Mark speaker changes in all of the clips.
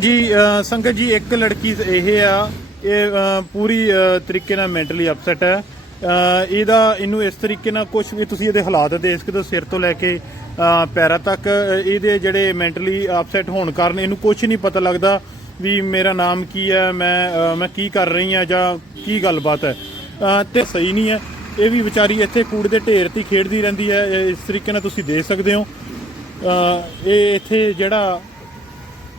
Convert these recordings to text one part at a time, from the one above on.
Speaker 1: ਜੀ ਸੰਗਤ ਜੀ ਇੱਕ ਲੜਕੀ ਇਹ ਆ ਇਹ ਪੂਰੀ ਤਰੀਕੇ ਨਾਲ ਮੈਂਟਲੀ ਅਪਸੈਟ ਹੈ। ਇਹਦਾ ਇਹਨੂੰ ਇਸ ਤਰੀਕੇ ਨਾਲ ਕੁਝ ਵੀ ਤੁਸੀਂ ਇਹਦੇ ਹਾਲਾਤ ਦੇ ਸਕਦੇ ਹੋ ਸਿਰ ਤੋਂ ਲੈ ਕੇ ਪੈਰਾਂ ਤੱਕ ਇਹਦੇ ਜਿਹੜੇ ਮੈਂਟਲੀ ਅਪਸੈਟ ਹੋਣ ਕਾਰਨ ਇਹਨੂੰ ਕੁਝ ਨਹੀਂ ਪਤਾ ਲੱਗਦਾ ਵੀ ਮੇਰਾ ਨਾਮ ਕੀ ਹੈ ਮੈਂ ਮੈਂ ਕੀ ਕਰ ਰਹੀ ਹਾਂ ਜਾਂ ਕੀ ਗੱਲਬਾਤ ਹੈ। ਅ, ਤੇ ਸਹੀ ਨਹੀਂ ਹੈ। ਇਹ ਵੀ ਵਿਚਾਰੀ ਇੱਥੇ ਕੂੜ ਦੇ ਢੇਰ ਤੇ ਖੇਡਦੀ ਰਹਿੰਦੀ ਹੈ। ਇਸ ਤਰੀਕੇ ਨਾਲ ਤੁਸੀਂ ਦੇਖ ਸਕਦੇ ਹੋ। ਇਹ ਇੱਥੇ ਜਿਹੜਾ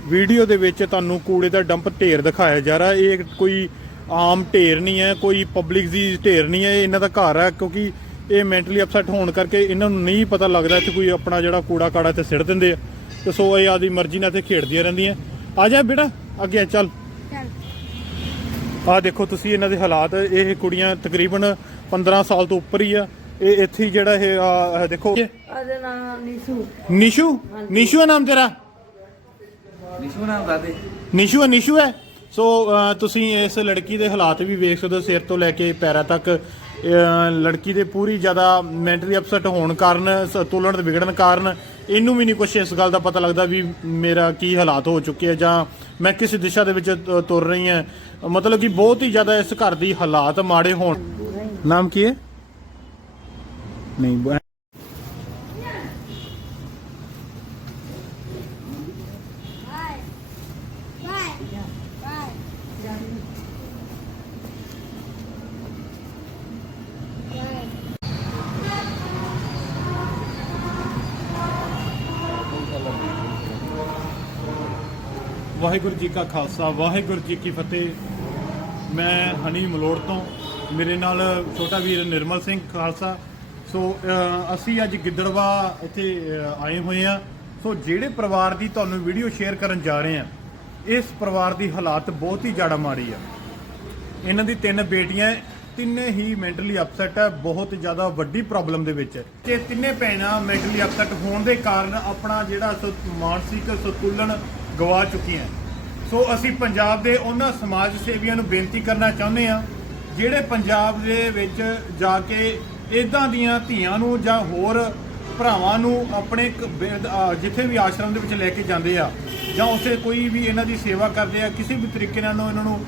Speaker 1: ਵੀਡੀਓ ਦੇ ਵਿੱਚ ਤੁਹਾਨੂੰ ਕੂੜੇ ਦਾ ਡੰਪ ਢੇਰ ਦਿਖਾਇਆ ਜਾ ਰਿਹਾ। ਇਹ ਕੋਈ ਆਮ ਢੇਰ ਨਹੀਂ ਹੈ ਕੋਈ ਪਬਲਿਕ ਦੀ ਢੇਰ ਨਹੀਂ ਹੈ ਇਹ ਇਹਨਾਂ ਦਾ ਘਰ ਹੈ ਕਿਉਂਕਿ ਇਹ ਮੈਂਟਲੀ ਅਪਸੈਟ ਹੋਣ ਕਰਕੇ ਇਹਨਾਂ ਨੂੰ ਨਹੀਂ ਪਤਾ ਲੱਗਦਾ ਇੱਥੇ ਕੋਈ ਆਪਣਾ ਜਿਹੜਾ ਕੂੜਾ ਕਾੜਾ ਇੱਥੇ ਸਿੱਟ ਦਿੰਦੇ ਆ। ਤੇ ਸੋ ਇਹ ਆਦੀ ਮਰਜ਼ੀ ਨਾਲ ਇੱਥੇ ਖੇਡਦੀਆਂ ਰਹਿੰਦੀਆਂ। ਆ ਜਾ ਬੇਟਾ ਅੱਗੇ ਚੱਲ। ਆ ਦੇਖੋ ਤੁਸੀਂ ਇਹਨਾਂ ਦੇ ਹਾਲਾਤ ਇਹ ਕੁੜੀਆਂ ਤਕਰੀਬਨ 15 ਸਾਲ ਤੋਂ ਉੱਪਰ ਹੀ ਆ। ਇਹ ਇੱਥੇ ਜਿਹੜਾ ਇਹ ਦੇਖੋ।
Speaker 2: ਉਹਦਾ ਨਾਮ ਨਿਸ਼ੂ।
Speaker 1: ਨਿਸ਼ੂ? ਨਿਸ਼ੂ ਨਾਮ ਤੇਰਾ?
Speaker 3: ਨਿਸ਼ੂ ਨਾਮ ਦਾਦੇ
Speaker 1: ਨਿਸ਼ੂ ਹੈ ਨਿਸ਼ੂ ਹੈ। ਸੋ ਤੁਸੀਂ ਇਸ ਲੜਕੀ ਦੇ ਹਾਲਾਤ ਵੀ ਵੇਖ ਸਕਦੇ ਹੋ ਸਿਰ ਤੋਂ ਲੈ ਕੇ ਪੈਰਾਂ ਤੱਕ। ਲੜਕੀ ਦੇ ਪੂਰੀ ਜ਼ਿਆਦਾ ਮੈਂਟਲੀ ਅਪਸੈਟ ਹੋਣ ਕਾਰਨ ਸੰਤੁਲਨ ਦੇ ਵਿਗੜਨ ਕਾਰਨ ਇਹਨੂੰ ਵੀ ਨਹੀਂ ਕੁਛ ਇਸ ਗੱਲ ਦਾ ਪਤਾ ਲੱਗਦਾ ਵੀ ਮੇਰਾ ਕੀ ਹਾਲਾਤ ਹੋ ਚੁੱਕੇ ਆ ਜਾਂ ਮੈਂ ਕਿਸ ਦਿਸ਼ਾ ਦੇ ਵਿੱਚ ਤ- ਤੁਰ ਰਹੀ ਹਾਂ। ਮਤਲਬ ਕਿ ਬਹੁਤ ਹੀ ਜ਼ਿਆਦਾ ਇਸ ਘਰ ਦੀ ਹਾਲਾਤ ਮਾੜੇ ਹੋਣ। ਨਾਮ ਕੀ ਹੈ? ਨਹੀਂ ਵਾਹਿਗੁਰੂ ਜੀ ਕਾ ਖਾਲਸਾ, ਵਾਹਿਗੁਰੂ ਜੀ ਕੀ ਫਤਿਹ। ਮੈਂ ਹਨੀ ਮਲੋੜ ਤੋਂ, ਮੇਰੇ ਨਾਲ ਛੋਟਾ ਵੀਰ ਨਿਰਮਲ ਸਿੰਘ ਖਾਲਸਾ। ਸੋ ਅਸੀਂ ਅੱਜ ਗਿੱਦੜਵਾ ਇੱਥੇ ਆਏ ਹੋਏ ਆ ਸੋ ਜਿਹੜੇ ਪਰਿਵਾਰ ਦੀ ਤੁਹਾਨੂੰ ਵੀਡੀਓ ਸ਼ੇਅਰ ਕਰਨ ਜਾ ਰਹੇ ਆ ਇਸ ਪਰਿਵਾਰ ਦੀ ਹਾਲਾਤ ਬਹੁਤ ਹੀ ਜ਼ਿਆਦਾ ਮਾੜੀ ਆ। ਇਹਨਾਂ ਦੀ ਤਿੰਨ ਬੇਟੀਆਂ ਤਿੰਨੇ ਹੀ ਮੈਂਟਲੀ ਅਪਸੈਟ ਹੈ ਬਹੁਤ ਜ਼ਿਆਦਾ ਵੱਡੀ ਪ੍ਰੋਬਲਮ ਦੇ ਵਿੱਚ। ਹੈ ਤੇ ਤਿੰਨੇ ਭੈਣਾਂ ਮੈਂਟਲੀ ਅਪਸੈਟ ਹੋਣ ਦੇ ਕਾਰਨ ਆਪਣਾ ਜਿਹੜਾ ਸ- ਮਾਨਸਿਕ ਸੰਤੁਲਨ ਗਵਾ ਚੁੱਕੀਆਂ ਸੋ ਅਸੀਂ ਪੰਜਾਬ ਦੇ ਉਹਨਾਂ ਸਮਾਜ ਸੇਵੀਆਂ ਨੂੰ ਬੇਨਤੀ ਕਰਨਾ ਚਾਹੁੰਦੇ ਆ ਜਿਹੜੇ ਪੰਜਾਬ ਦੇ ਵਿੱਚ ਜਾ ਕੇ ਇਦਾਂ ਦੀਆਂ ਧੀਆਂ ਨੂੰ ਜਾਂ ਹੋਰ ਭਰਾਵਾਂ ਨੂੰ ਆਪਣੇ ਜਿੱਥੇ ਵੀ ਆਸ਼ਰਮ ਦੇ ਵਿੱਚ ਲੈ ਕੇ ਜਾਂਦੇ ਆ, ਜਾਂ ਉਸੇ ਕੋਈ ਵੀ ਇਹਨਾਂ ਦੀ ਸੇਵਾ ਕਰਦੇ ਆ, ਕਿਸੇ ਵੀ ਤਰੀਕੇ ਨਾਲ ਇਹਨਾਂ ਨੂੰ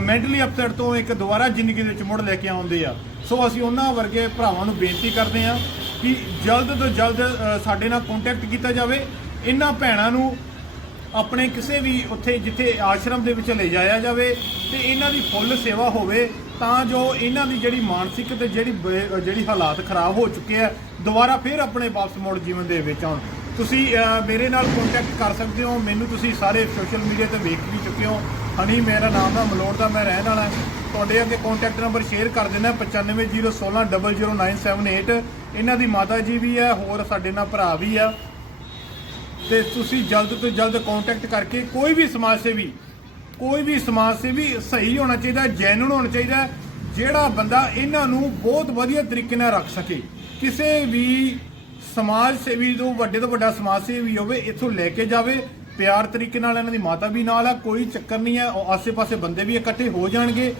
Speaker 1: ਮੈਂਟਲੀ ਅਪਸੈਟ ਤੋਂ ਇੱਕ ਦੁਬਾਰਾ ਜ਼ਿੰਦਗੀ ਦੇ ਵਿੱਚ ਮੁੜ ਲੈ ਕੇ ਆਉਂਦੇ ਆ। ਸੋ ਅਸੀਂ ਉਹਨਾਂ ਵਰਗੇ ਭਰਾਵਾਂ ਨੂੰ ਬੇਨਤੀ ਕਰਦੇ ਆ ਕਿ ਜਲਦ ਤੋਂ ਜਲਦ ਸਾਡੇ ਨਾਲ ਕੰਟੈਕਟ ਕੀਤਾ ਜਾਵੇ। ਇਹਨਾਂ ਭੈਣਾਂ ਨੂੰ ਆਪਣੇ ਕਿਸੇ ਵੀ ਉੱਥੇ ਜਿੱਥੇ ਆਸ਼ਰਮ ਦੇ ਵਿੱਚ ਲੈ ਜਾਇਆ ਜਾਵੇ ਤੇ ਇਹਨਾਂ ਦੀ ਫੁੱਲ ਸੇਵਾ ਹੋਵੇ, ਤਾਂ ਜੋ ਇਹਨਾਂ ਦੀ ਜਿਹੜੀ ਮਾਨਸਿਕ ਤੇ ਜਿਹੜੀ ਬ- ਜਿਹੜੀ ਹਾਲਾਤ ਖਰਾਬ ਹੋ ਚੁੱਕੇ ਆ, ਦੁਬਾਰਾ ਫਿਰ ਆਪਣੇ ਵਾਪਸ ਮੁੜ ਜੀਵਨ ਦੇ ਵਿੱਚ ਆਉਣ। ਤੁਸੀਂ ਮੇਰੇ ਨਾਲ ਕੰਟੈਕਟ ਕਰ ਸਕਦੇ ਹੋ, ਮੈਨੂੰ ਤੁਸੀਂ ਸਾਰੇ ਸੋਸ਼ਲ ਮੀਡੀਆ ਤੇ ਵੇਖ ਵੀ ਚੁੱਕੇ ਹੋ। ਹਨੀ, ਮੇਰਾ ਨਾਮ ਹੈ ਮਲੋੜ ਦਾ ਮੈਂ ਰਹਿਣ ਵਾਲਾ। ਤੁਹਾਡੇ ਅੱਗੇ ਕੰਟੈਕਟ ਨੰਬਰ ਸ਼ੇਅਰ ਕਰ ਦਿੰਦਾ 9501600978 ਇਹਨਾਂ ਦੀ ਮਾਤਾ ਜੀ ਵੀ ਹੈ ਹੋਰ ਸਾਡੇ ਨਾਲ ਭਰਾ ਵੀ ਆ। ਤੇ ਤੁਸੀਂ ਜਲਦ ਤੋਂ ਜਲਦ ਕੰਟੈਕਟ ਕਰਕੇ ਕੋਈ ਵੀ ਸਮਾਜ ਸੇਵੀ ਕੋਈ ਵੀ ਸਮਾਜ ਸੇਵੀ ਸਹੀ ਹੋਣਾ ਚਾਹੀਦਾ ਜੈਨੂਨ ਹੋਣਾ ਚਾਹੀਦਾ, ਜਿਹੜਾ ਬੰਦਾ ਇਹਨਾਂ ਨੂੰ ਬਹੁਤ ਵਧੀਆ ਤਰੀਕੇ ਨਾਲ ਰੱਖ ਸਕੇ। ਕਿਸੇ ਵੀ ਸਮਾਜ ਸੇਵੀ ਤੋਂ ਵੱਡੇ ਤੋਂ ਵੱਡਾ ਸਮਾਜ ਸੇਵੀ ਹੋਵੇ, ਇੱਥੋਂ ਲੈ ਕੇ ਜਾਵੇ, ਪਿਆਰ ਤਰੀਕੇ ਨਾਲ ਇਹਨਾਂ ਦੀ ਮਾਤਾ ਵੀ ਨਾਲ ਆ, ਕੋਈ ਚੱਕਰ ਨਹੀਂ ਹੈ ਆਸੇ-ਪਾਸੇ ਬੰਦੇ ਵੀ ਇਕੱਠੇ ਹੋ ਜਾਣਗੇ।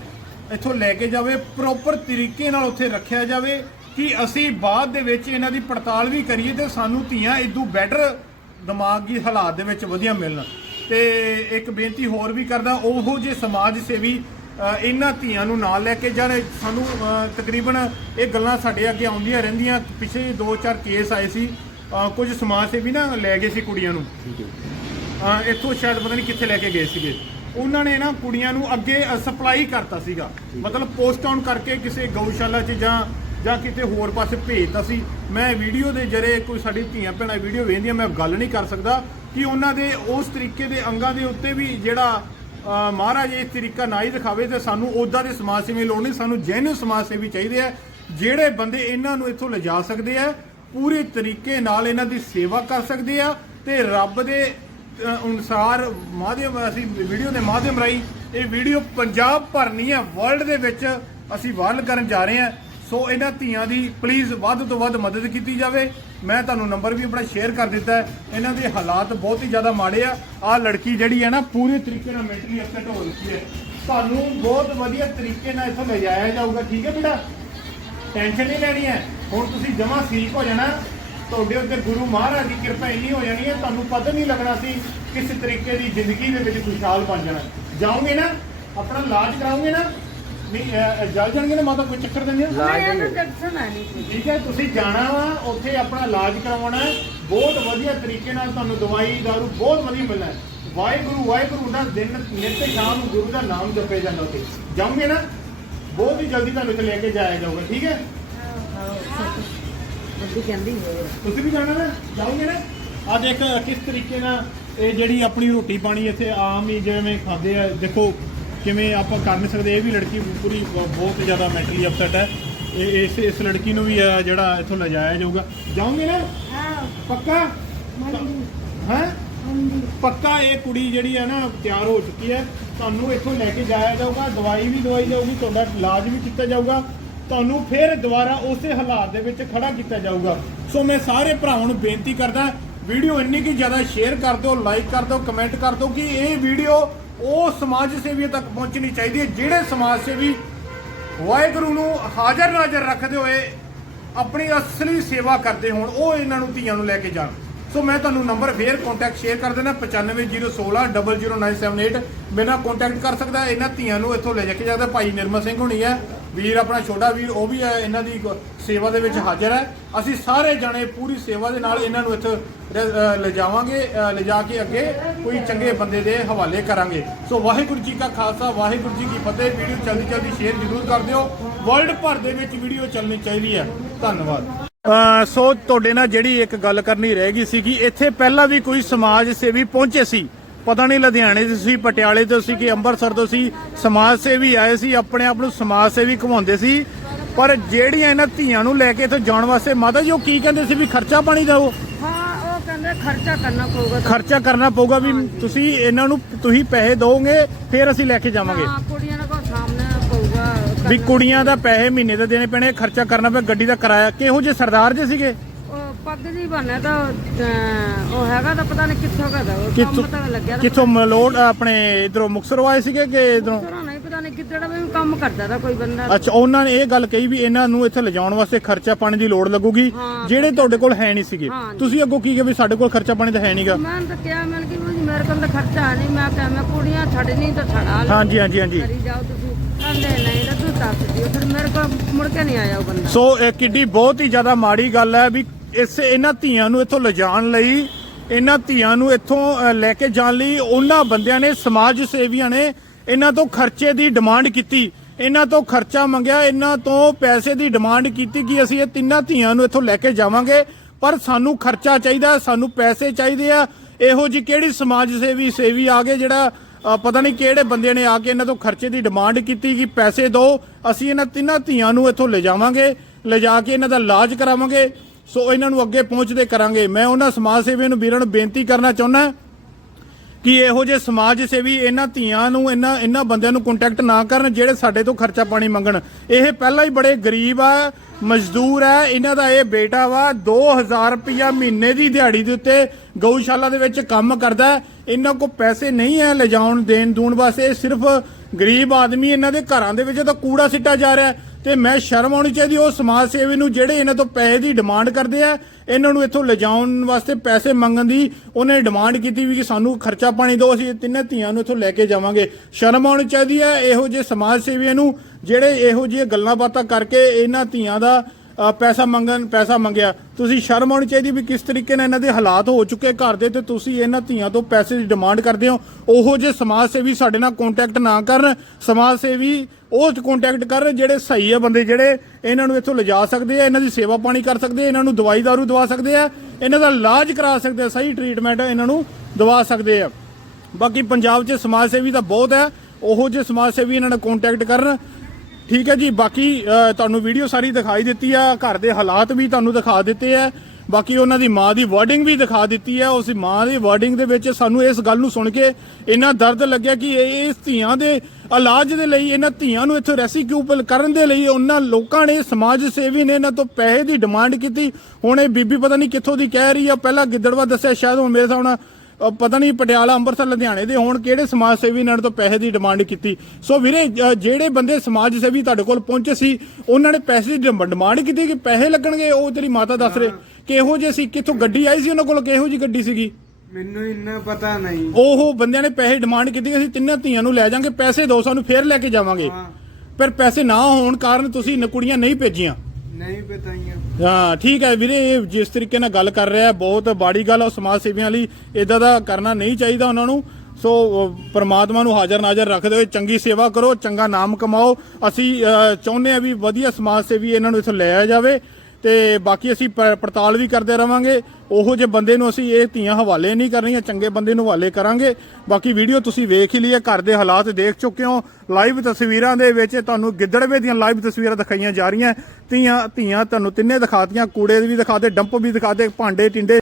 Speaker 1: ਇੱਥੋਂ ਲੈ ਕੇ ਜਾਵੇ ਪ੍ਰੋਪਰ ਤਰੀਕੇ ਨਾਲ ਉੱਥੇ ਰੱਖਿਆ ਜਾਵੇ ਕਿ ਅਸੀਂ ਬਾਅਦ ਦੇ ਵਿੱਚ ਇਹਨਾਂ ਦੀ ਪੜਤਾਲ ਵੀ ਕਰੀਏ ਤੇ ਸਾਨੂੰ ਧੀਆਂ ਇਦੋਂ ਬੈਟਰ ਦਿਮਾਗੀ ਹਾਲਾਤ ਦੇ ਵਿੱਚ ਵਧੀਆ ਮਿਲਣ। ਤੇ ਇੱਕ ਬੇਨਤੀ ਹੋਰ ਵੀ ਕਰਦਾ ਉਹੋ ਜੇ ਸਮਾਜ ਸੇਵੀ ਇਹਨਾਂ ਧੀਆਂ ਨੂੰ ਨਾਲ ਲੈ ਕੇ ਜਾਣ ਸਾਨੂੰ ਤਕਰੀਬਨ ਇਹ ਗੱਲਾਂ ਸਾਡੇ ਅੱਗੇ ਆਉਂਦੀਆਂ ਰਹਿੰਦੀਆਂ। ਪਿਛੇ 2-4 ਕੇਸ ਆਏ ਸੀ ਕੁਝ ਸਮਾਜ ਸੇਵੀ ਨਾ ਲੈ ਗਏ ਸੀ ਕੁੜੀਆਂ ਨੂੰ। ਇੱਥੋਂ ਸ਼ਾਇਦ ਪਤਾ ਨਹੀਂ ਕਿੱਥੇ ਲੈ ਕੇ ਗਏ ਸੀਗੇ। ਉਹਨਾਂ ਨੇ ਨਾ ਕੁੜੀਆਂ ਨੂੰ ਅੱਗੇ ਸਪਲਾਈ ਕਰਤਾ ਸੀਗਾ। ਮਤਲਬ ਪੋਸਟ ਆਨ ਕਰਕੇ ਕਿਸੇ ਗਊਸ਼ਾਲਾ 'ਚ ਜਾਂ ਜਾਂ ਕਿਤੇ ਹੋਰ ਪਾਸੇ ਭੇਜਤਾ ਸੀ। ਮੈਂ ਵੀਡੀਓ ਦੇ ਜਰੇ ਕੋਈ ਸਾਡੀ ਧੀਆਂ ਭੈਣਾਂ ਵੀਡੀਓ ਵੇਖਦੀਆਂ, ਮੈਂ ਗੱਲ ਨਹੀਂ ਕਰ ਸਕਦਾ ਕਿ ਉਹਨਾਂ ਦੇ ਉਸ ਤਰੀਕੇ ਦੇ ਅੰਗਾਂ ਦੇ ਉੱਤੇ ਵੀ ਜਿਹੜਾ ਮਹਾਰਾਜ ਇਹ ਤਰੀਕਾ ਨਾ ਹੀ ਦਿਖਾਵੇ ਤੇ ਸਾਨੂੰ ਉਦਾਂ ਦੇ ਸਮਾਜ ਸੇਵੀ ਲੋੜ ਨਹੀਂ, ਸਾਨੂੰ ਜੈਨੂਨ ਸਮਾਜ ਸੇਵੀ ਚਾਹੀਦੇ ਆ। ਜਿਹੜੇ ਬੰਦੇ ਇਹਨਾਂ ਨੂੰ ਇੱਥੋਂ ਲਿਜਾ ਸਕਦੇ ਆ, ਪੂਰੇ ਤਰੀਕੇ ਨਾਲ ਇਹਨਾਂ ਦੀ ਸੇਵਾ ਕਰ ਸਕਦੇ ਆ ਤੇ ਰੱਬ ਦੇ ਅਨੁਸਾਰ ਮਾਧਿਅਮ, ਅਸੀਂ ਵੀਡੀਓ ਦੇ ਮਾਧਿਅਮ ਰਾਹੀਂ ਇਹ ਵੀਡੀਓ ਪੰਜਾਬ ਭਰ ਨਹੀਂ ਹੈ ਵਰਲਡ ਦੇ ਵਿੱਚ ਅਸੀਂ ਵਾਇਰਲ ਕਰਨ ਜਾ ਰਹੇ ਹਾਂ ਸੋ ਇਹਨਾਂ ਧੀਆਂ ਦੀ ਪਲੀਜ਼ ਵੱਧ ਤੋਂ ਵੱਧ ਮਦਦ ਕੀਤੀ ਜਾਵੇ। ਮੈਂ ਤੁਹਾਨੂੰ ਨੰਬਰ ਵੀ ਆਪਣਾ ਸ਼ੇਅਰ ਕਰ ਦਿੱਤਾ ਹੈ। ਇਹਨਾਂ ਦੇ ਹਾਲਾਤ ਬਹੁਤ ਹੀ ਜ਼ਿਆਦਾ ਮਾੜੇ ਆ। ਆ ਲੜਕੀ ਜਿਹੜੀ ਹੈ ਨਾ, ਪੂਰੇ ਤਰੀਕੇ ਨਾਲ ਮੈਂਟਲੀ ਅਪਸੈਟ ਹੋ ਚੁੱਕੀ ਹੈ। ਤੁਹਾਨੂੰ ਬਹੁਤ ਵਧੀਆ ਤਰੀਕੇ ਨਾਲ ਇੱਥੋਂ ਲਿਜਾਇਆ ਜਾਊਗਾ। ਠੀਕ ਹੈ ਬੇਟਾ? ਟੈਨਸ਼ਨ ਨਹੀਂ ਲੈਣੀ ਹੈ। ਹੁਣ ਤੁਸੀਂ ਜਮਾ ਠੀਕ ਹੋ ਜਾਣਾ। ਤੁਹਾਡੇ ਉੱਤੇ ਗੁਰੂ ਮਹਾਰਾਜ ਦੀ ਕਿਰਪਾ ਇੰਨੀ ਹੋ ਜਾਣੀ ਹੈ, ਤੁਹਾਨੂੰ ਪਤਾ ਨਹੀਂ ਲੱਗਣਾ ਸੀ ਕਿਸ ਤਰੀਕੇ ਦੀ ਜ਼ਿੰਦਗੀ ਦੇ ਵਿੱਚ ਖੁਸ਼ਹਾਲ ਬਣ ਜਾਣਾ। ਜਾਓਗੇ ਨਾ, ਆਪਣਾ ਇਲਾਜ ਕਰਾਓਗੇ ਨਾ ਨਹੀਂ ਅਹ, ਜਲ ਜਾਣਗੇ ਨਾ ਮਾਤਾ ਕੋਈ ਚੱਕਰ ਤਾਂ ਨਹੀਂ ਹੈ?
Speaker 3: ਇਲਾਜ
Speaker 2: ਮੈਂ ਤਾਂ ਜੰਕਸ਼ਨ ਹੈ ਨਹੀਂ। ਸੀ
Speaker 1: ਠੀਕ ਹੈ ਤੁਸੀਂ ਜਾਣਾ ਵਾ ਉੱਥੇ ਆਪਣਾ ਇਲਾਜ ਕਰਵਾਉਣਾ ਹੈ। ਬਹੁਤ ਵਧੀਆ ਤਰੀਕੇ ਨਾਲ ਤੁਹਾਨੂੰ ਦਵਾਈ ਦਾਰੂ ਬਹੁਤ ਵਧੀਆ ਮਿਲਣਾ ਹੈ। ਵਾਹਿਗੁਰੂ ਵਾਹਿਗੁਰੂ ਦਾ ਦਿਨ ਨਿਤ ਸ਼ਾਮ ਨੂੰ ਗੁਰੂ ਦਾ ਨਾਮ ਜਪਿਆ ਜਾਂਦਾ ਉੱਥੇ। ਜਾਓਗੇ ਨਾ ਬਹੁਤ ਹੀ ਜਲਦੀ ਤੁਹਾਨੂੰ ਇੱਥੇ ਲੈ ਕੇ ਜਾਇਆ ਜਾਊਗਾ ਠੀਕ ਹੈ?
Speaker 2: ਬੱਦੀ ਕਹਿੰਦੀ ਹੋਰ
Speaker 1: ਤੁਸੀਂ ਵੀ ਜਾਣਾ ਨਾ ਜਾਓਗੇ ਨਾ। ਆ ਦੇਖ ਕਿਸ ਤਰੀਕੇ ਨਾਲ ਇਹ ਜਿਹੜੀ ਆਪਣੀ ਰੋਟੀ ਪਾਣੀ ਇੱਥੇ ਆਮ ਹੀ ਜਿਵੇਂ ਖਾਂਦੇ ਆ ਦੇਖੋ ਕਿਵੇਂ ਆਪਾਂ ਕਰ ਨਹੀਂ ਸਕਦੇ ਇਹ ਵੀ ਲੜਕੀ ਪੂਰੀ ਬਹੁਤ ਜ਼ਿਆਦਾ ਮੈਂਟਲੀ ਅਪਸੈਟ ਹੈ। ਇਹ ਇਸ ਇਸ ਲੜਕੀ ਨੂੰ ਵੀ ਜਿਹੜਾ ਇੱਥੋਂ ਲਿਜਾਇਆ ਜਾਊਗਾ। ਜਾਓਗੇ ਨਾ?
Speaker 2: ਹਾਂ।
Speaker 1: ਪੱਕਾ? ਹੈ? ਪੱਕਾ ਇਹ ਕੁੜੀ ਜਿਹੜੀ ਹੈ ਨਾ ਤਿਆਰ ਹੋ ਚੁੱਕੀ ਹੈ। ਤੁਹਾਨੂੰ ਇੱਥੋਂ ਲੈ ਕੇ ਜਾਇਆ ਜਾਊਗਾ ਦਵਾਈ ਵੀ ਦਵਾਈ ਜਾਊਗੀ ਤੁਹਾਡਾ ਇਲਾਜ ਵੀ ਕੀਤਾ ਜਾਊਗਾ। ਤੁਹਾਨੂੰ ਫਿਰ ਦੁਬਾਰਾ ਉਸੇ ਹਾਲਾਤ ਦੇ ਵਿੱਚ ਖੜਾ ਕੀਤਾ ਜਾਊਗਾ। ਸੋ ਮੈਂ ਸਾਰੇ ਭਰਾਵਾਂ ਨੂੰ ਬੇਨਤੀ ਕਰਦਾ ਵੀਡੀਓ ਇੰਨੀ ਕਿ ਜ਼ਿਆਦਾ ਸ਼ੇਅਰ ਕਰ ਦਿਓ ਲਾਈਕ ਕਰ ਦਿਓ ਕਮੈਂਟ ਕਰ ਦਿਓ ਕਿ ਇਹ ਵੀਡੀਓ ਉਹ ਸਮਾਜ ਸੇਵੀਆਂ ਤੱਕ ਪਹੁੰਚਣੀ ਚਾਹੀਦੀ ਹੈ, ਜਿਹੜੇ ਸਮਾਜ ਸੇਵੀ ਵਾਹਿਗੁਰੂ ਨੂੰ ਹਾਜ਼ਰ ਨਾਜ਼ਰ ਰੱਖਦੇ ਹੋਏ ਆਪਣੀ ਅਸਲੀ ਸੇਵਾ ਕਰਦੇ ਹੋਣ, ਉਹ ਇਹਨਾਂ ਨੂੰ ਧੀਆਂ ਨੂੰ ਲੈ ਕੇ ਜਾਣ। ਸੋ ਮੈਂ ਤੁਹਾਨੂੰ ਨੰਬਰ ਫੇਰ ਕੰਟੈਕਟ ਸ਼ੇਅਰ ਕਰ ਦੇਣਾ 950160 00978 ਮੇਰੇ ਨਾਲ ਕੰਟੈਕਟ ਕਰ ਸਕਦਾ, ਇਹਨਾਂ ਧੀਆਂ ਨੂੰ ਇੱਥੋਂ ਲੈ ਜਾ ਕੇ ਜਾਂਦਾ ਭਾਈ ਨਿਰਮਲ ਸਿੰਘ ਹੋਣੀ ਹੈ ਵੀਰ, ਆਪਣਾ ਛੋਟਾ ਵੀਰ, ਉਹ ਵੀ ਇਹਨਾਂ ਦੀ ਸੇਵਾ ਦੇ ਵਿੱਚ ਹਾਜ਼ਰ ਹੈ। ਅਸੀਂ ਸਾਰੇ ਜਣੇ ਪੂਰੀ ਸੇਵਾ ਦੇ ਨਾਲ ਇਹਨਾਂ ਨੂੰ ਇੱਥੇ ਲਿਜਾਵਾਂਗੇ ਲਿਜਾ ਕੇ ਅੱਗੇ ਕੋਈ ਚੰਗੇ ਬੰਦੇ ਦੇ ਹਵਾਲੇ ਕਰਾਂਗੇ। ਸੋ ਵਾਹਿਗੁਰੂ ਜੀ ਕਾ ਖਾਲਸਾ, ਵਾਹਿਗੁਰੂ ਜੀ ਕੀ ਫਤਿਹ। ਵੀਡੀਓ ਜਲਦੀ ਜਲਦੀ ਸ਼ੇਅਰ ਜ਼ਰੂਰ ਕਰ ਦਿਓ। ਵਰਲਡ ਭਰ ਦੇ ਵਿੱਚ ਵੀਡੀਓ ਚੱਲਣੀ ਚਾਹੀਦੀ ਹੈ। ਧੰਨਵਾਦ। ਸੋ ਤੁਹਾਡੇ ਨਾਲ ਜਿਹੜੀ ਇੱਕ ਗੱਲ ਕਰਨੀ ਰਹਿ ਗਈ ਸੀ ਕਿ ਇੱਥੇ ਪਹਿਲਾਂ ਵੀ ਕੋਈ ਸਮਾਜ ਸੇਵੀ ਪਹੁੰਚੇ ਸੀ। ਪਤਾ ਨਹੀਂ ਲੁਧਿਆਣੇ ਤੋਂ ਸੀ ਪਟਿਆਲੇ ਤੋਂ ਸੀ ਕਿ ਅੰਮ੍ਰਿਤਸਰ ਤੋਂ ਸੀ। ਸਮਾਜ ਸੇਵੀ ਆਏ ਸੀ ਆਪਣੇ ਆਪ ਨੂੰ ਸਮਾਜ ਸੇਵੀ ਘਵਾਉਂਦੇ ਸੀ। ਪਰ ਜਿਹੜੀਆਂ ਇਹਨਾਂ ਧੀਆਂ ਨੂੰ ਲੈ ਕੇ ਇੱਥੇ ਜਾਣ ਵਾਸਤੇ ਮਾਤਾ ਜੀ ਉਹ ਕੀ ਕਹਿੰਦੇ ਸੀ ਵੀ ਖਰਚਾ ਪਾਣੀ ਦਿਓ
Speaker 2: ਹਾਂ ਉਹ ਕਹਿੰਦੇ ਖਰਚਾ ਕਰਨਾ ਪਊਗਾ ਤਾਂ।
Speaker 1: ਖਰਚਾ ਕਰਨਾ ਪਊਗਾ ਵੀ ਤੁਸੀਂ ਇਹਨਾਂ ਨੂੰ ਤੁਸੀਂ ਪੈਸੇ ਦਿਓਗੇ ਫਿਰ ਅਸੀਂ ਲੈ ਕੇ ਜਾਵਾਂਗੇ।
Speaker 2: ਹਾਂ ਕੁੜੀਆਂ ਨੂੰ ਕੋ ਸਾਹਮਣੇ ਪਊਗਾ।
Speaker 1: ਵੀ ਕੁੜੀਆਂ ਦਾ ਪੈਸੇ ਮਹੀਨੇ ਦੇ ਦੇਣੇ ਪੈਣੇ ਖਰਚਾ ਕਰਨਾ ਪਿਆ ਗੱਡੀ ਦਾ ਕਿਰਾਇਆ ਕਿਹੋ ਜਿਹੇ ਸਰਦਾਰ ਜੇ ਸੀਗੇ?
Speaker 2: ਪੱਗ ਜੀ ਬਣਿਆ ਤਾਂ ਅਹ, ਉਹ ਹੈਗਾ ਤਾਂ ਪਤਾ ਨਹੀਂ ਕਿੱਥੋਂ ਕਹਦਾ ਉਹ ਕੰਮ
Speaker 1: ਕਿੱਥੋਂ
Speaker 2: ਤਾਂ ਲੱਗਿਆ ਤਾਂ
Speaker 1: ਕਿੱਥੋਂ ਮਲੋੜ ਆਪਣੇ ਇਧਰੋਂ ਮੁਕਸਰ ਆਏ ਸੀਗੇ ਕਿ ਇਧਰੋਂ?
Speaker 2: ਪਤਾ ਨਹੀਂ ਪਤਾ ਨਹੀਂ ਕਿੱਧਰ ਦਾ ਵੀ ਕੰਮ ਕਰਦਾ ਤਾਂ ਕੋਈ ਬੰਦਾ
Speaker 1: ਅੱਛਾ ਉਹਨਾਂ ਨੇ ਇਹ ਗੱਲ ਕਹੀ ਵੀ ਇਹਨਾਂ ਨੂੰ ਇੱਥੇ ਲਿਜਾਉਣ ਵਾਸਤੇ ਖਰਚਾ ਪਾਣੀ ਦੀ ਲੋੜ ਲੱਗੂਗੀ
Speaker 2: ਹਾਂ।
Speaker 1: ਜਿਹੜੇ ਤੁਹਾਡੇ ਕੋਲ ਹੈ ਨਹੀਂ ਸੀਗੇ।
Speaker 2: ਹਾਂ।
Speaker 1: ਤੁਸੀਂ ਅੱਗੋਂ ਕੀ ਕਿਹਾ ਵੀ ਸਾਡੇ ਕੋਲ ਖਰਚਾ ਪਾਣੀ ਤਾਂ ਹੈ ਨਹੀਂਗਾ?
Speaker 2: ਮੈਂ ਤਾਂ ਕਿਹਾ ਮੈਂ ਕਿ ਵੀ ਮੇਰੇ ਕੋਲ ਤਾਂ ਖਰਚਾ ਨਹੀਂ ਮੈਂ ਕਿਹਾ ਮੈਂ ਕੁੜੀਆਂ ਛੱਡਣੀ ਤਾਂ ਛੜਾ ਲਓ।
Speaker 1: ਹਾਂਜੀ ਹਾਂਜੀ ਹਾਂਜੀ।
Speaker 2: ਕਰੀ ਜਾਓ ਤੁਸੀਂ। ਕਹਿੰਦੇ ਨਹੀਂ ਤਾਂ ਤੂੰ ਦੱਸ ਦਿਓ ਫਿਰ ਮੇਰੇ ਕੋਲ ਮੁੜ ਕੇ ਨਹੀਂ ਆਇਆ ਉਹ ਬੰਦਾ।
Speaker 1: ਸੋ ਇਹ ਕਿੱਡੀ ਬਹੁਤ ਹੀ ਜ਼ਿਆਦਾ ਮਾੜੀ ਗੱਲ ਹੈ ਵੀ ਇਸ ਇਹਨਾਂ ਧੀਆਂ ਨੂੰ ਇੱਥੋਂ ਲਿਜਾਣ ਲਈ ਇਹਨਾਂ ਧੀਆਂ ਨੂੰ ਇੱਥੋਂ ਅ, ਲੈ ਕੇ ਜਾਣ ਲਈ ਉਹਨਾਂ ਬੰਦਿਆਂ ਨੇ ਸਮਾਜ ਸੇਵੀਆਂ ਨੇ ਇਹਨਾਂ ਤੋਂ ਖਰਚੇ ਦੀ ਡਿਮਾਂਡ ਕੀਤੀ। ਇਹਨਾਂ ਤੋਂ ਖਰਚਾ ਮੰਗਿਆ ਇਹਨਾਂ ਤੋਂ ਪੈਸੇ ਦੀ ਡਿਮਾਂਡ ਕੀਤੀ ਕਿ ਅਸੀਂ ਇਹ ਤਿੰਨਾਂ ਧੀਆਂ ਨੂੰ ਇੱਥੋਂ ਲੈ ਕੇ ਜਾਵਾਂਗੇ। ਪਰ ਸਾਨੂੰ ਖਰਚਾ ਚਾਹੀਦਾ ਸਾਨੂੰ ਪੈਸੇ ਚਾਹੀਦੇ ਆ। ਇਹੋ ਜੀ ਕਿਹੜੀ ਸਮਾਜ ਸੇਵੀ ਸੇਵੀ ਆ ਗਏ ਜਿਹੜਾ ਪਤਾ ਨਹੀਂ ਕਿਹੜੇ ਬੰਦੇ ਨੇ ਆ ਕੇ ਇਹਨਾਂ ਤੋਂ ਖਰਚੇ ਦੀ ਡਿਮਾਂਡ ਕੀਤੀ ਕਿ ਪੈਸੇ ਦਿਓ ਅਸੀਂ ਇਹਨਾਂ ਤਿੰਨਾਂ ਧੀਆਂ ਨੂੰ ਇੱਥੋਂ ਲਿਜਾਵਾਂਗੇ ਲਿਜਾ ਕੇ ਇਹਨਾਂ ਦਾ ਇਲਾਜ ਕਰਾਵਾਂਗੇ, ਸੋ ਇਹਨਾਂ ਨੂੰ ਅੱਗੇ ਪਹੁੰਚਦੇ ਕਰਾਂਗੇ। ਮੈਂ ਉਹਨਾਂ ਸਮਾਜ ਸੇਵੀਆਂ ਨੂੰ ਵੀਰਾਂ ਨੂੰ ਬੇਨਤੀ ਕਰਨਾ ਚਾਹੁੰਦਾ ਕਿ ਇਹੋ ਜਿਹੇ ਸਮਾਜ ਸੇਵੀ ਇਹਨਾਂ ਧੀਆਂ ਨੂੰ, ਇਹਨਾਂ ਇਹਨਾਂ ਬੰਦਿਆਂ ਨੂੰ ਕੰਟੈਕਟ ਨਾ ਕਰਨ ਜਿਹੜੇ ਸਾਡੇ ਤੋਂ ਖਰਚਾ ਪਾਣੀ ਮੰਗਣ। ਇਹ ਪਹਿਲਾਂ ਹੀ ਬੜੇ ਗਰੀਬ ਆ, ਮਜ਼ਦੂਰ ਹੈ ਇਹਨਾਂ ਦਾ ਇਹ ਬੇਟਾ ਵਾ 2000 ਰੁਪਇਆ ਮਹੀਨੇ ਦੀ ਦਿਹਾੜੀ ਦੇ ਉੱਤੇ ਗਊਸ਼ਾਲਾ ਦੇ ਵਿੱਚ ਕੰਮ ਕਰਦਾ ਇਹਨਾਂ ਕੋਲ ਪੈਸੇ ਨਹੀਂ ਹੈ ਲਿਜਾਉਣ ਦੇਣ ਦੂਣ ਵਾਸਤੇ ਸਿਰਫ ਗਰੀਬ ਆਦਮੀ ਇਹਨਾਂ ਦੇ ਘਰਾਂ ਦੇ ਵਿੱਚ ਤਾਂ ਕੂੜਾ ਸਿੱਟਾ ਜਾ ਰਿਹਾ ਤੇ ਮੈਂ ਸ਼ਰਮ ਆਉਣੀ ਚਾਹੀਦੀ, ਉਹ ਸਮਾਜ ਸੇਵੀ ਨੂੰ ਜਿਹੜੇ ਇਹਨਾਂ ਤੋਂ ਪੈਸੇ ਦੀ ਡਿਮਾਂਡ ਕਰਦੇ ਆ, ਇਹਨਾਂ ਨੂੰ ਇੱਥੋਂ ਲਿਜਾਉਣ ਵਾਸਤੇ ਪੈਸੇ ਮੰਗਣ ਦੀ ਉਹਨੇ ਡਿਮਾਂਡ ਕੀਤੀ ਵੀ ਕਿ ਸਾਨੂੰ ਖਰਚਾ ਪਾਣੀ ਦਿਓ, ਅਸੀਂ ਤਿੰਨੇ ਧੀਆਂ ਨੂੰ ਇੱਥੋਂ ਲੈ ਕੇ ਜਾਵਾਂਗੇ। ਸ਼ਰਮ ਆਉਣੀ ਚਾਹੀਦੀ ਹੈ ਇਹੋ ਜਿਹੇ ਸਮਾਜ ਸੇਵੀਆਂ ਨੂੰ ਜਿਹੜੇ ਇਹੋ ਜਿਹੀਆਂ ਗੱਲਾਂ ਬਾਤਾਂ ਕਰਕੇ ਇਹਨਾਂ ਧੀਆਂ ਦਾ ਪੈਸਾ ਮੰਗਣ, ਪੈਸਾ ਮੰਗਿਆ। ਤੁਸੀਂ ਸ਼ਰਮ ਆਉਣੀ ਚਾਹੀਦੀ ਵੀ ਕਿਸ ਤਰੀਕੇ ਨਾਲ ਇਹਨਾਂ ਦੇ ਹਾਲਾਤ ਹੋ ਚੁੱਕੇ ਘਰ ਦੇ ਤੇ ਤੁਸੀਂ ਇਹਨਾਂ ਧੀਆਂ ਤੋਂ ਪੈਸੇ ਦੀ ਡਿਮਾਂਡ ਕਰਦੇ ਹੋ। ਉਹੋ ਜਿਹੇ ਸਮਾਜ ਸੇਵੀ ਸਾਡੇ ਨਾਲ ਕੰਟੈਕਟ ਨਾ ਕਰਨ। ਸਮਾਜ ਸੇਵੀ ਉਹ ਕੰਟੈਕਟ ਕਰਨ ਜਿਹੜੇ ਸਹੀ ਆ ਬੰਦੇ, ਜਿਹੜੇ ਇਹਨਾਂ ਨੂੰ ਇੱਥੋਂ ਲਿਜਾ ਸਕਦੇ ਆ, ਇਹਨਾਂ ਦੀ ਸੇਵਾ ਪਾਣੀ ਕਰ ਸਕਦੇ ਆ, ਇਹਨਾਂ ਨੂੰ ਦਵਾਈ ਦਾਰੂ ਦਵਾ ਸਕਦੇ ਆ, ਇਹਨਾਂ ਦਾ ਇਲਾਜ ਕਰਾ ਸਕਦੇ ਆ, ਸਹੀ ਟ੍ਰੀਟਮੈਂਟ ਇਹਨਾਂ ਨੂੰ ਦਵਾ ਸਕਦੇ ਆ। ਬਾਕੀ ਪੰਜਾਬ 'ਚ ਸਮਾਜ ਸੇਵੀ ਤਾਂ ਬਹੁਤ ਹੈ ਉਹੋ ਜਿਹੇ ਸਮਾਜ ਸੇਵੀ ਇਹਨਾਂ ਨਾਲ ਕੰਟੈਕਟ ਕਰਨ। ਠੀਕ ਹੈ ਜੀ, ਬਾਕੀ ਤੁਹਾਨੂੰ ਵੀਡੀਓ ਸਾਰੀ ਦਿਖਾਈ ਦਿੱਤੀ ਆ, ਘਰ ਦੇ ਹਾਲਾਤ ਵੀ ਤੁਹਾਨੂੰ ਦਿਖਾ ਦਿੱਤੇ ਆ। ਬਾਕੀ ਉਹਨਾਂ ਦੀ ਮਾਂ ਦੀ ਵਰਡਿੰਗ ਵੀ ਦਿਖਾ ਦਿੱਤੀ ਹੈ ਉਸ ਮਾਂ ਦੀ ਵਰਡਿੰਗ ਦੇ ਵਿੱਚ ਸਾਨੂੰ ਇਸ ਗੱਲ ਨੂੰ ਸੁਣ ਕੇ ਇੰਨਾ ਦਰਦ ਲੱਗਿਆ ਕਿ ਇਹ ਇਸ ਧੀਆਂ ਦੇ ਇਲਾਜ ਦੇ ਲਈ, ਇਹਨਾਂ ਧੀਆਂ ਨੂੰ ਇੱਥੋਂ ਰੈਸਕਿਊ ਕਰਨ ਦੇ ਲਈ ਉਹਨਾਂ ਲੋਕਾਂ ਨੇ, ਸਮਾਜ ਸੇਵੀ ਨੇ ਇਹਨਾਂ ਤੋਂ ਪੈਸੇ ਦੀ ਡਿਮਾਂਡ ਕੀਤੀ। ਹੁਣ ਇਹ ਬੀਬੀ ਪਤਾ ਨਹੀਂ ਕਿੱਥੋਂ ਦੀ ਕਹਿ ਰਹੀ ਆ, ਪਹਿਲਾਂ ਗਿੱਦੜਵਾ ਦੱਸਿਆ, ਸ਼ਾਇਦ ਹੁਣ ਮੇਰੇ ਹਿਸਾਬ ਪਤਾ ਨਹੀਂ ਪਟਿਆਲਾ ਅੰਮ੍ਰਿਤਸਰ ਲੁਧਿਆਣੇ ਦੇ ਹੁਣ ਕਿਹੜੇ ਸਮਾਜ ਸੇਵੀ ਨੇ ਤੋਂ ਪੈਸੇ ਦੀ ਡਿਮਾਂਡ ਕੀਤੀ। ਸੋ ਵੀਰੇ ਜਿਹੜੇ ਬੰਦੇ ਸਮਾਜ ਸੇਵੀ ਤੁਹਾਡੇ ਕੋਲ ਪਹੁੰਚੇ ਸੀ ਉਹਨਾਂ ਨੇ ਪੈਸੇ ਦੀ ਡਿਮ- ਡਿਮਾਂਡ ਕੀਤੀ ਕਿ ਪੈਸੇ ਲੱਗਣਗੇ? ਉਹ ਤੇਰੀ ਮਾਤਾ ਦੱਸ ਰਹੇ। ਕਿਹੋ ਜਿਹੇ ਸੀ? ਕਿੱਥੋਂ ਗੱਡੀ ਆਈ ਸੀ ਉਹਨਾਂ ਕੋਲ? ਕਿਹੋ ਜੀ ਗੱਡੀ ਸੀਗੀ?
Speaker 4: ਮੈਨੂੰ ਇੰਨਾ ਪਤਾ ਨਹੀਂ।
Speaker 1: ਉਹ ਬੰਦਿਆਂ ਨੇ ਪੈਸੇ ਡਿਮਾਂਡ ਕੀਤੀ ਕਿ ਅਸੀਂ ਤਿੰਨਾਂ ਧੀਆਂ ਨੂੰ ਲੈ ਜਾਾਂਗੇ ਪੈਸੇ ਦਿਓ ਸਾਨੂੰ ਫੇਰ ਲੈ ਕੇ ਜਾਵਾਂਗੇ। ਪਰ ਪੈਸੇ ਨਾ ਹੋਣ ਕਾਰਨ ਤੁਸੀਂ ਕੁੜੀਆਂ ਨਹੀਂ ਭੇਜੀਆਂ।
Speaker 4: ਨਹੀਂ ਪਤਾਈਆਂ
Speaker 1: ਹਾਂ ਠੀਕ ਹੈ ਵੀਰੇ ਇਹ ਜਿਸ ਤਰੀਕੇ ਨਾਲ ਗੱਲ ਕਰ ਰਿਹਾ ਹੈ, ਬਹੁਤ ਬਾੜੀ ਗੱਲ ਹੈ ਉਹ ਸਮਾਜ ਸੇਵੀਆਂ ਲਈ ਇਦਾਂ ਦਾ ਕਰਨਾ ਨਹੀਂ ਚਾਹੀਦਾ ਉਹਨਾਂ ਨੂੰ। ਸੋ ਅਹ, ਪ੍ਰਮਾਤਮਾ ਨੂੰ ਹਾਜ਼ਰ ਨਾਜ਼ਰ ਰੱਖਦੇ ਹੋਏ ਚੰਗੀ ਸੇਵਾ ਕਰੋ ਚੰਗਾ ਨਾਮ ਕਮਾਓ। ਅਸੀਂ ਅਹ, ਚਾਹੁੰਦੇ ਆ ਵੀ ਵਧੀਆ ਸਮਾਜ ਸੇਵੀ ਇਹਨਾਂ ਨੂੰ ਇੱਥੋਂ ਲਿਆਇਆ ਜਾਵੇ। ਤੇ ਬਾਕੀ ਅਸੀਂ ਪ- ਪੜਤਾਲ ਵੀ ਕਰਦੇ ਰਵਾਂਗੇ। ਉਹੋ ਜਿਹੇ ਬੰਦੇ ਨੂੰ ਅਸੀਂ ਇਹ ਧੀਆਂ ਹਵਾਲੇ ਨਹੀਂ ਕਰਨੀਆਂ, ਚੰਗੇ ਬੰਦੇ ਨੂੰ ਹਵਾਲੇ ਕਰਾਂਗੇ। ਬਾਕੀ ਵੀਡੀਓ ਤੁਸੀਂ ਵੇਖ ਹੀ ਲਈ ਹੈ, ਘਰ ਦੇ ਹਾਲਾਤ ਦੇਖ ਚੁੱਕੇ ਹੋ। ਲਾਈਵ ਤਸਵੀਰਾਂ ਦੇ ਵਿੱਚ ਤੁਹਾਨੂੰ ਗਿੱਦੜਵੇ ਦੀਆਂ ਲਾਈਵ ਤਸਵੀਰਾਂ ਦਿਖਾਈਆਂ ਜਾ ਰਹੀਆਂ। ਧੀਆਂ ਧੀਆਂ ਤੁਹਾਨੂੰ ਤਿੰਨੇ ਦਿਖਾਤੀਆਂ, ਕੂੜੇ ਵੀ ਦਿਖਾਤੇ, ਡੰਪ ਵੀ ਦਿਖਾਤੇ, ਭਾਂਡੇ, ਟਿੰਡੇ